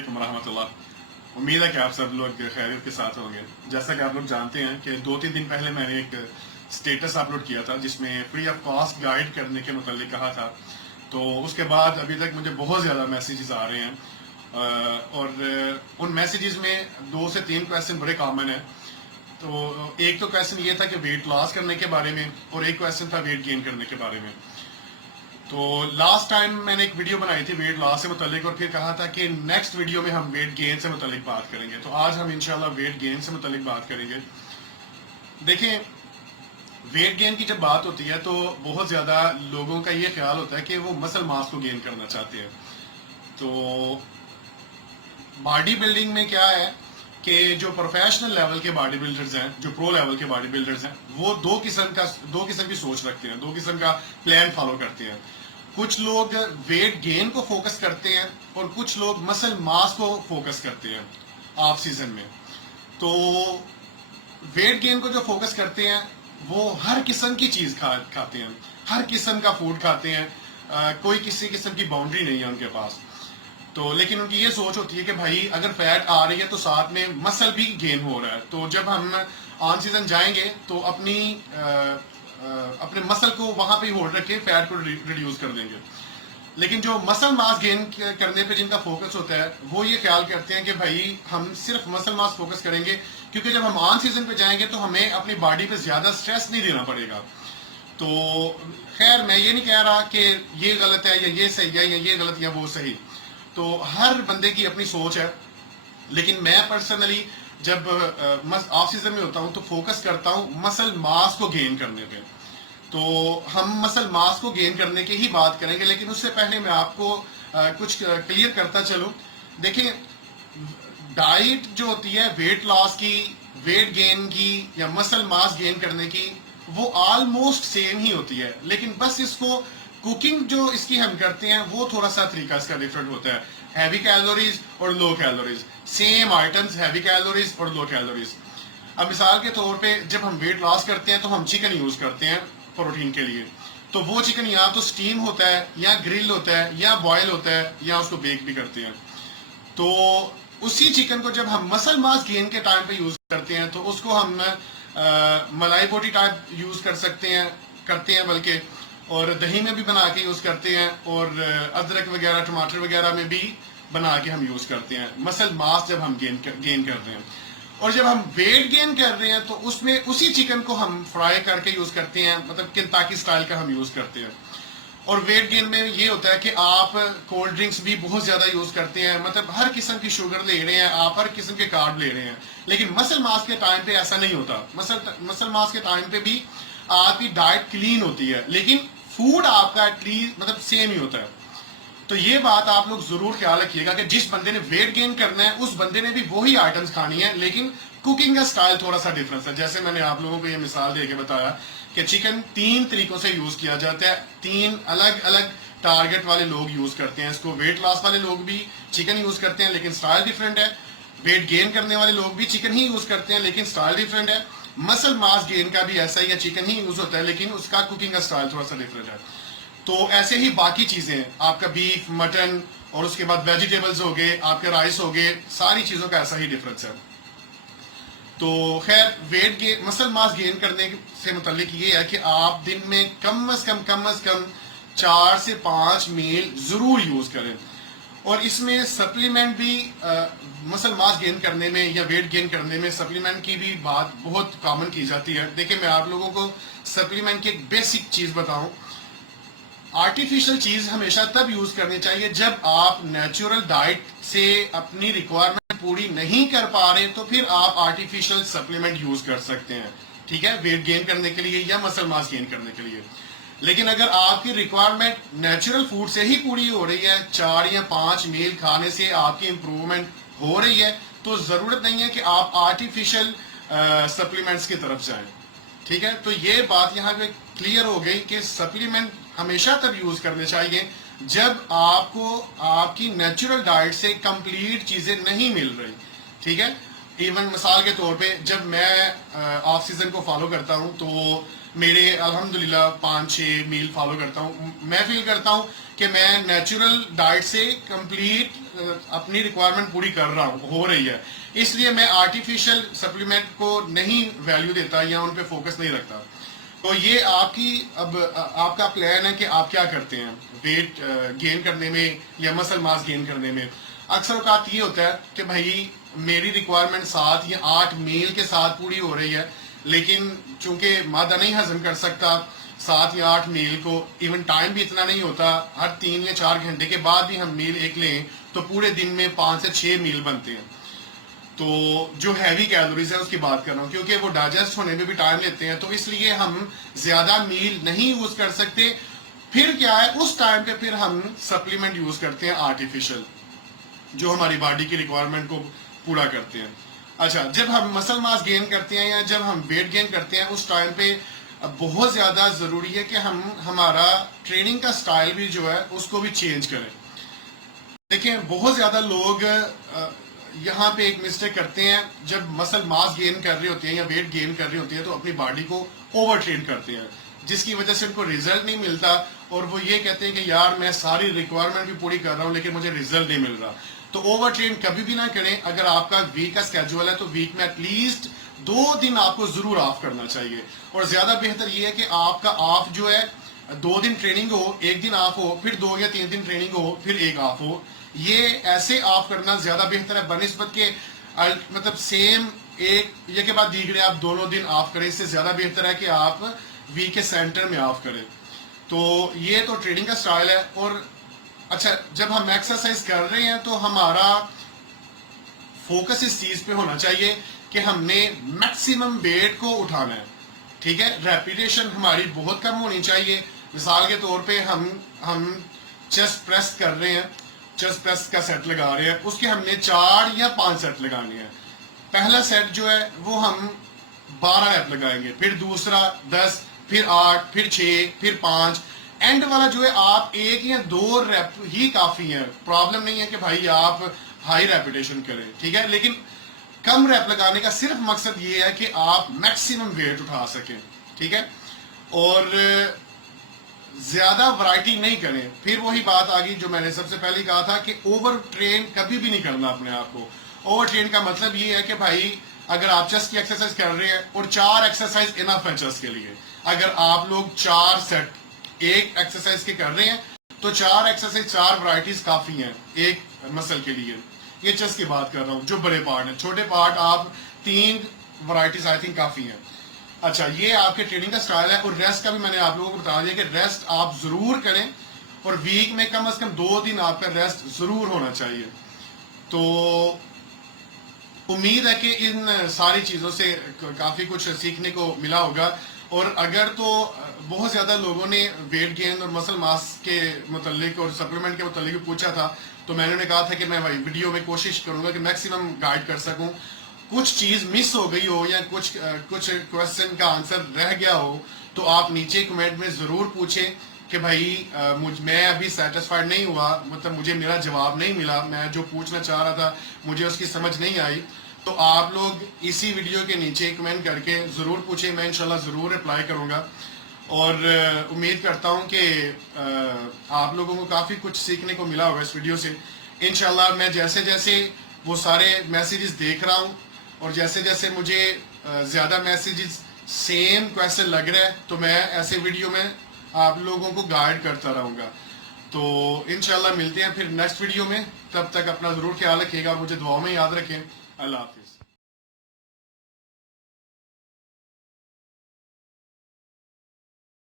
अस्सलामुअलैकुम रहमतुल्लाह। उम्मीद है कि आप सब लोग खैरियत के साथ होंगे। जैसा कि आप लोग जानते हैं कि 2-3 दिन पहले मैंने एक स्टेटस अपलोड किया था जिसमें फ्री ऑफ कॉस्ट गाइड करने के मुतालिक कहा था। तो उसके बाद अभी तक मुझे बहुत ज़्यादा मैसेजेस आ रहे हैं और उन मैसेजेस में 2 से 3 क्वेश्चन बड़े कॉमन हैं। तो एक तो क्वेश्चन ये था कि वेट लॉस करने के बारे में और एक क्वेश्चन था वेट गेन करने के बारे में। तो लास्ट टाइम मैंने एक वीडियो बनाई थी वेट लॉस से मुतालिक और फिर कहा था कि नेक्स्ट वीडियो में हम वेट गेन से मुतालिक बात करेंगे। तो आज हम इंशाल्लाह वेट गेन से मुतालिक बात करेंगे। देखें, वेट गेन की जब बात होती है तो बहुत ज़्यादा लोगों का ये ख्याल होता है कि वो मसल मास को गेन करना चाहते हैं। तो बॉडी बिल्डिंग में क्या है कि जो प्रोफेशनल लेवल के बॉडी बिल्डर्स हैं, जो प्रो लेवल के बॉडी बिल्डर्स हैं, वो दो किस्म की सोच रखते हैं, 2 किस्म का प्लान फॉलो करते हैं। कुछ लोग वेट गेन को फोकस करते हैं और कुछ लोग मसल मास को फोकस करते हैं ऑफ सीजन में। तो वेट गेन को जो फोकस करते हैं वो हर किस्म की चीज खाते हैं, हर किस्म का फूड खाते हैं। कोई किसी किस्म की बाउंड्री नहीं है उनके पास। तो लेकिन उनकी ये सोच होती है कि भाई अगर फैट आ रही है तो साथ में मसल भी गेन हो रहा है। तो जब हम ऑन सीजन जाएंगे तो अपने मसल को वहां पे होल्ड रख के फैट को रिड्यूस कर देंगे। लेकिन जो मसल मास गेन करने पे जिनका फोकस होता है वो ये ख्याल करते हैं कि भाई हम सिर्फ मसल मास फोकस करेंगे, क्योंकि जब हम ऑन सीजन पे जाएंगे तो हमें अपनी बॉडी पे ज्यादा स्ट्रेस नहीं देना पड़ेगा। तो खैर, मैं ये नहीं कह रहा कि ये गलत है या ये सही है या ये गलत या वो सही। तो हर बंदे की अपनी सोच है। लेकिन मैं पर्सनली जब ऑफ सीजन में होता हूँ तो फोकस करता हूँ मसल मास को गेन करने पे। तो हम मसल मास को गेन करने की ही बात करेंगे, लेकिन उससे पहले मैं आपको कुछ क्लियर करता चलूं। देखिए, डाइट जो होती है वेट लॉस की, वेट गेन की या मसल मास गेन करने की, वो ऑलमोस्ट सेम ही होती है। लेकिन बस इसको कुकिंग जो इसकी हम करते हैं वो थोड़ा सा तरीका इसका डिफरेंट होता है। हैवी कैलोरीज और low calories, same items, heavy calories और लो कैलोरीज। अब मिसाल के तौर पे जब हम वेट लॉस करते हैं तो हम चिकन यूज करते हैं प्रोटीन के लिए। तो वो चिकन या तो स्टीम होता है या ग्रिल होता है या बॉयल होता है या उसको बेक भी करते हैं। तो उसी चिकन को जब हम मसल मास गेन के टाइम पे यूज करते हैं तो उसको हम मलाई बोटी टाइप यूज करते हैं बल्कि, और दही में भी बना के यूज करते हैं और अदरक वगैरह टमाटर वगैरह में भी बना के हम यूज करते हैं मसल मास जब हम गेन कर रहे हैं। और जब हम वेट गेन कर रहे हैं तो उसमें उसी चिकन को हम फ्राई करके यूज करते हैं, मतलब केंटाकी स्टाइल का हम यूज करते हैं। और वेट गेन में ये होता है कि आप कोल्ड ड्रिंक्स भी बहुत ज्यादा यूज करते हैं, मतलब हर किस्म की शुगर ले रहे हैं, आप हर किस्म के कार्ब ले रहे हैं। लेकिन मसल मास के टाइम पे ऐसा नहीं होता। मसल मास के टाइम पे भी आपकी डाइट क्लीन होती है, लेकिन फूड आपका एटलीस्ट मतलब सेम ही होता है। तो ये बात आप लोग जरूर ख्याल रखिएगा कि जिस बंदे ने वेट गेन करना है उस बंदे ने भी वही आइटम्स खानी है, लेकिन कुकिंग का स्टाइल थोड़ा सा डिफरेंस है। जैसे मैंने आप लोगों को ये मिसाल दे के बताया कि चिकन 3 तरीकों से यूज किया जाता है, 3 अलग अलग टारगेट वाले लोग यूज करते हैं इसको। वेट लॉस वाले लोग भी चिकन यूज करते हैं लेकिन स्टाइल डिफरेंट है। वेट गेन करने वाले लोग भी चिकन ही यूज करते हैं लेकिन स्टाइल डिफरेंट है। मसल मास गेन का भी ऐसा ही है, चिकन ही यूज होता है लेकिन उसका कुकिंग का स्टाइल थोड़ा सा डिफरेंट है। तो ऐसे ही बाकी चीजें, आपका बीफ, मटन और उसके बाद वेजिटेबल्स हो गए, आपके राइस हो गए, सारी चीजों का ऐसा ही डिफरेंस है। तो खैर, weight gain muscle mass gain करने से मुतालिक ये है कि आप दिन में कम से कम 4 से 5 मील जरूर यूज करें। और इसमें सप्लीमेंट भी मसल मास गेन करने में या वेट गेन करने में सप्लीमेंट की भी बात बहुत कॉमन की जाती है। देखिए, मैं आप लोगों को सप्लीमेंट की एक बेसिक चीज बताऊं। आर्टिफिशियल चीज हमेशा तब यूज करनी चाहिए जब आप नेचुरल डाइट से अपनी रिक्वायरमेंट पूरी नहीं कर पा रहे, तो फिर आप आर्टिफिशियल सप्लीमेंट यूज कर सकते हैं, ठीक है, वेट गेन करने के लिए या मसल मास गेन करने के लिए। लेकिन अगर आपकी रिक्वायरमेंट नेचुरल फूड से ही पूरी हो रही है, 4 या 5 मील खाने से आपकी इंप्रूवमेंट हो रही है, तो जरूरत नहीं है कि आप आर्टिफिशियल सप्लीमेंट्स की तरफ जाएं, ठीक है। तो ये बात यहाँ पे क्लियर हो गई कि सप्लीमेंट हमेशा तब यूज करने चाहिए जब आपको आपकी नेचुरल डाइट से कंप्लीट चीजें नहीं मिल रही, ठीक है। इवन मिसाल के तौर पे जब मैं ऑफ सीजन को फॉलो करता हूँ तो मेरे अल्हम्दुलिल्लाह 5-6 मील फॉलो करता हूँ। मैं फील करता हूँ कि मैं नेचुरल डाइट से कंप्लीट अपनी रिक्वायरमेंट पूरी कर रहा हूँ, हो रही है, इसलिए मैं आर्टिफिशियल सप्लीमेंट को नहीं वैल्यू देता या उन पे फोकस नहीं रखता। तो ये आपकी अब आपका प्लान है कि आप क्या करते हैं वेट गेन करने में या मसल मास गेन करने में। अक्सर औकात ये होता है कि भाई मेरी रिक्वायरमेंट 7 या 8 मील के साथ पूरी हो रही है, लेकिन चूंकि मादा नहीं हजम कर सकता 7 या 8 मील को, इवन टाइम भी इतना नहीं होता, हर 3 या 4 घंटे के बाद भी हम मील एक लें तो पूरे दिन में 5 से 6 मील बनते हैं। तो जो हैवी कैलोरीज है उसकी बात कर रहा हूँ, क्योंकि वो डाइजेस्ट होने में भी टाइम लेते हैं, तो इसलिए हम ज्यादा मील नहीं यूज कर सकते। फिर क्या है, उस टाइम पे फिर हम सप्लीमेंट यूज करते हैं आर्टिफिशियल, जो हमारी बॉडी की रिक्वायरमेंट को पूरा करते हैं। अच्छा, जब हम मसल मास गेन करते हैं या जब हम वेट गेन करते हैं, उस टाइम पे बहुत ज्यादा जरूरी है कि हम हमारा ट्रेनिंग का स्टाइल भी जो है उसको भी चेंज करें। देखिए, बहुत ज्यादा लोग यहाँ पे एक मिस्टेक करते हैं, जब मसल मास गेन कर रहे होते हैं या वेट गेन कर रहे होते हैं तो अपनी बॉडी को ओवर ट्रेन करते हैं, जिसकी वजह से उनको रिजल्ट नहीं मिलता, और वो ये कहते हैं कि यार मैं सारी रिक्वायरमेंट भी पूरी कर रहा हूँ लेकिन मुझे रिजल्ट नहीं मिल रहा। तो ओवर ट्रेन कभी भी ना करें। अगर आपका वीक का स्केड्यूल है तो वीक में एटलीस्ट 2 दिन आपको जरूर ऑफ करना चाहिए, और ज्यादा बेहतर ये है कि आपका ऑफ जो है 2 दिन ट्रेनिंग हो, 1 दिन ऑफ हो, फिर 2 या 3 दिन ट्रेनिंग हो, फिर 1 ऑफ हो। ये ऐसे ऑफ करना ज्यादा बेहतर है बनिस्बत के मतलब सेम एक ये के बाद दीगरे आप दोनों दिन ऑफ करें, इससे ज्यादा बेहतर है कि आप वीक के सेंटर में ऑफ करें। तो ये तो ट्रेनिंग का स्टाइल है। और अच्छा, जब हम एक्सरसाइज कर रहे हैं तो हमारा फोकस इस चीज पे होना चाहिए कि हमने मैक्सिमम वेट को उठाना है, ठीक है। रेपिटेशन हमारी बहुत कम होनी चाहिए। मिसाल के तौर पे हम चेस्ट प्रेस कर रहे हैं, चेस्ट प्रेस का सेट लगा रहे हैं, उसके हमने 4 या 5 सेट लगाने हैं। पहला सेट जो है वो हम 12 रैप लगाएंगे, फिर दूसरा 10, फिर 8, फिर 6, फिर 5। एंड वाला जो है आप 1 या 2 रैप ही काफी है। प्रॉब्लम नहीं है कि भाई आप हाई रेपिटेशन करें, ठीक है, लेकिन कम रैप लगाने का सिर्फ मकसद ये है कि आप मैक्सिमम वेट उठा सकें, ठीक है। और ज्यादा वैरायटी नहीं करें। फिर वही बात आ गई जो मैंने सबसे पहले कहा था कि ओवर ट्रेन कभी भी नहीं करना अपने आप को। ओवर ट्रेन का मतलब ये है कि भाई अगर आप चेस्ट की एक्सरसाइज कर रहे हैं और 4 एक्सरसाइज इनफ है चेस्ट के लिए, अगर आप लोग 4 सेट एक एक्सरसाइज के कर रहे हैं तो 4 एक्सरसाइज 4 वैरायटीज काफी हैं एक मसल के लिए। ये चेस्ट की बात कर रहा हूँ, जो बड़े पार्ट है, छोटे पार्ट आप 3 वैरायटीज आई थिंक काफी हैं। अच्छा, ये आपके ट्रेनिंग का स्टाइल है। और रेस्ट का भी मैंने आप लोगों को बता दिया कि रेस्ट आप जरूर करें, और वीक में कम से कम 2 दिन आपका रेस्ट जरूर होना चाहिए। तो उम्मीद है कि इन सारी चीजों से काफी कुछ सीखने को मिला होगा। और अगर तो बहुत ज्यादा लोगों ने वेट गेन और मसल मास के मुतालिक और सप्लीमेंट के मुतालिक भी पूछा था, तो मैंने उन्हें कहा था कि मैं भाई वीडियो में कोशिश करूंगा कि मैक्सिमम गाइड कर सकूं। कुछ चीज मिस हो गई हो या कुछ क्वेश्चन का आंसर रह गया हो तो आप नीचे कमेंट में जरूर पूछें कि भाई मैं अभी सेटिस्फाइड नहीं हुआ, मतलब मुझे मेरा जवाब नहीं मिला, मैं जो पूछना चाह रहा था मुझे उसकी समझ नहीं आई। तो आप लोग इसी वीडियो के नीचे कमेंट करके जरूर पूछें, मैं इंशाल्लाह जरूर रिप्लाई करूंगा। और उम्मीद करता हूं कि आप लोगों को काफी कुछ सीखने को मिला होगा इस वीडियो से। इंशाल्लाह मैं जैसे जैसे वो सारे मैसेजेस देख रहा हूं और जैसे जैसे मुझे ज्यादा मैसेजेस सेम क्वेश्चन लग रहा है तो मैं ऐसे वीडियो में आप लोगों को गाइड करता रहूंगा। तो इंशाल्लाह मिलते हैं फिर नेक्स्ट वीडियो में। तब तक अपना जरूर ख्याल रखिएगा, मुझे दुआओं में याद रखें। अल्लाह हाफिज।